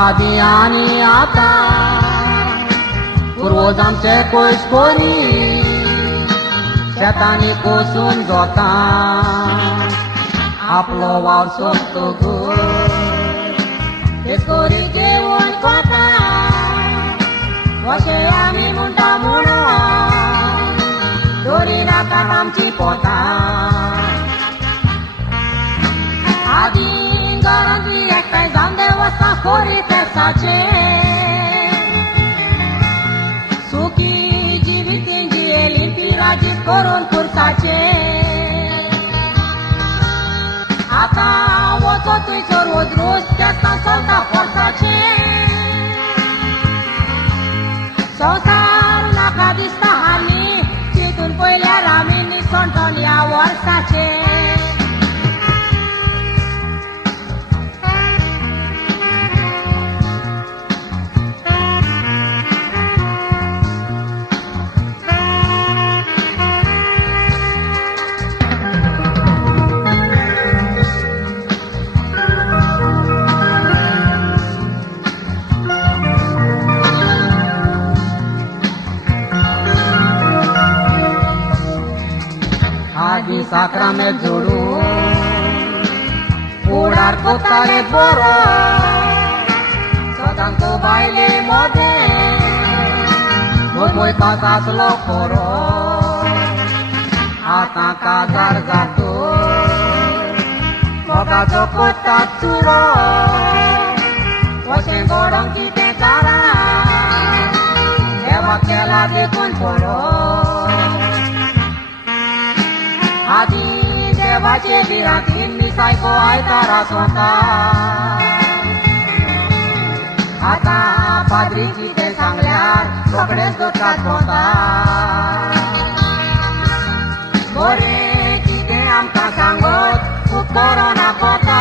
आधी आणि आता पूर्वज आमचे कोयस्कोरी शेतांनी कोसून जोता आपलो वावर सोडतो गो कोरी जेवण कोता वशे आमी म्हणटा म्हणून दोरी नाका आमची पोता आदी घरांत एकठांय जावन देवस्थान खोरी तेसाचे सुखी जिवितीन जियेली पिराजीत करून पुरसाचे आता वचो थंयसर रोज तेस्तां चलता पोरसाचे संसार नाका दिसता हाली तितून पयल्यार आमी निसंटोन ह्या वर्साचे आधी साखरामेत जोडून फुडार कोत्ताले बरो सदांच तो बायले मोदे मोयपाक आसलो खोरो आतां काजार जातो मोगाचो कोत्तात चुरो कशें घडोवंक कितें कारण देवाक केला देखून पळो आदी देवाचे बिरांतीन मिसायको आयतारा स्वता आतां पाद्री कितें सांगल्यार रोखडेच दोतात पोता बरें कितें आमकां सांगत उपकरना कोता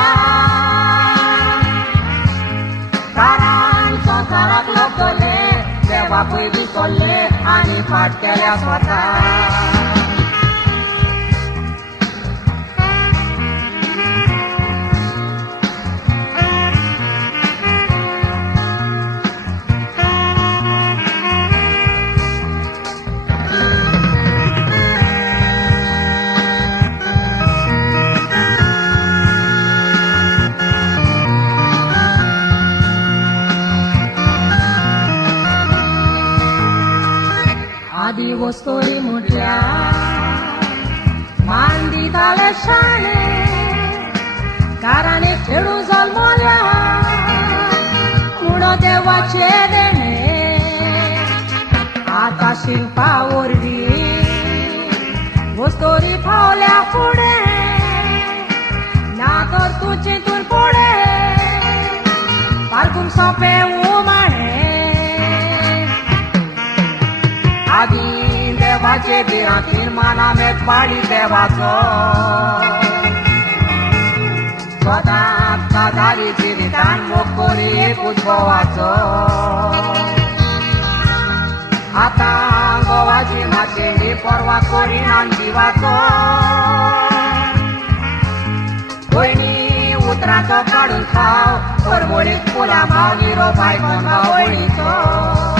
कारण संवसाराक लोकले देवा पय विसरले आनी फाट केल्या स्वता आदी वस्तोरी म्हटल्या मान दिताले शाणे काराने खेळू जल्मल्या म्हणो देवाचे देणे आता शिल्पा वरवी वस्तोरी पावल्या फुडे ना तर तूं चिंतून पडे पारकूंक सोंपे उमाळे आदी देवाचे बिरांतीन मानामेत पाडी देवाचो सदांच काजारी जिवितान मोग करी एकूच गोवाचो आतां गोवाची मातशेंडी परवा करिनान जिवाचो भयणी उतराचो काडून खाव परमळीक फुलां मागीर बायकोन भावणीचो